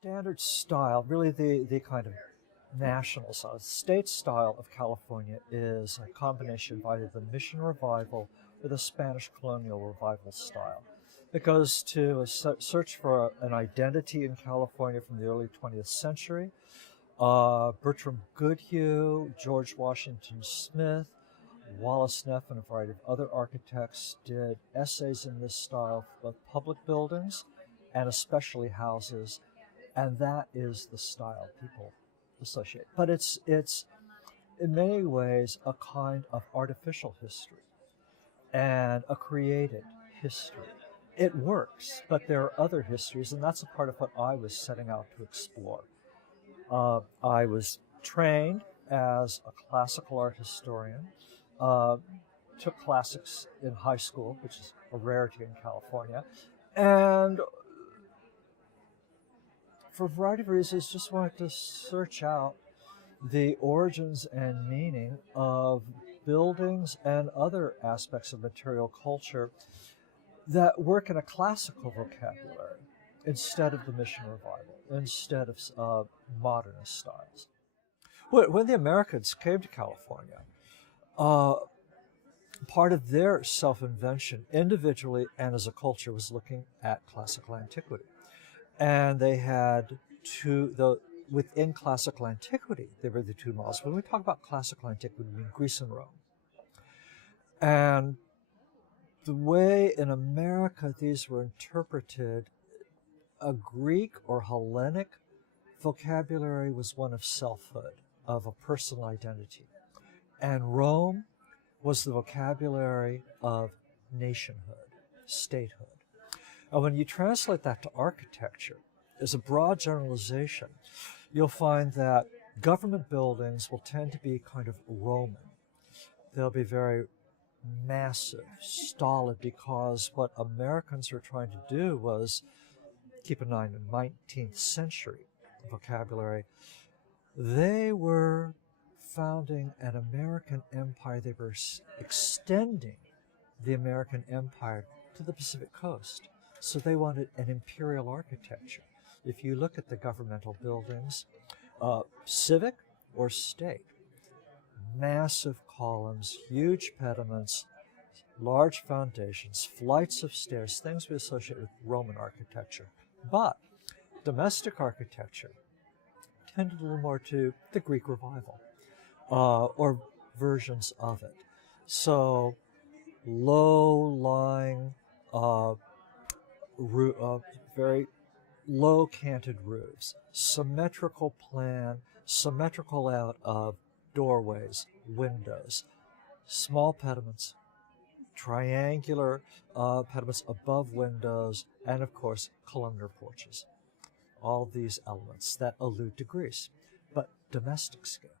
standard style, really the kind of national style, state style of California is a combination of either the Mission Revival or the Spanish Colonial Revival style. It goes to a search for an identity in California from the early 20th century. Bertram Goodhue, George Washington Smith, Wallace Neff, and a variety of other architects did essays in this style for both public buildings and especially houses, and that is the style people associate. But it's in many ways a kind of artificial history and a created history. It works, but there are other histories, and that's a part of what I was setting out to explore. I was trained as a classical art historian, took classics in high school, which is a rarity in California, and for a variety of reasons just wanted to search out the origins and meaning of buildings and other aspects of material culture that work in a classical vocabulary instead of the Mission Revival, instead of modernist styles. When the Americans came to California, part of their self-invention, individually and as a culture, was looking at classical antiquity. And they had within classical antiquity, there were the two models. When we talk about classical antiquity, we mean Greece and Rome. And the way in America these were interpreted, a Greek or Hellenic vocabulary was one of selfhood, of a personal identity. And Rome was the vocabulary of nationhood, statehood. And when you translate that to architecture, as a broad generalization, you'll find that government buildings will tend to be kind of Roman. They'll be very massive, stolid, because what Americans were trying to do was, keep in mind, in 19th century vocabulary, they were founding an American empire. They were extending the American empire to the Pacific coast. So they wanted an imperial architecture. If you look at the governmental buildings, civic or state, massive columns, huge pediments, large foundations, flights of stairs, things we associate with Roman architecture. But domestic architecture tended a little more to the Greek Revival, or versions of it. So low-lying, very low canted roofs, symmetrical plan, symmetrical layout of doorways, windows, small pediments, triangular pediments above windows, and of course columnar porches. All these elements that allude to Greece, but domestic scale.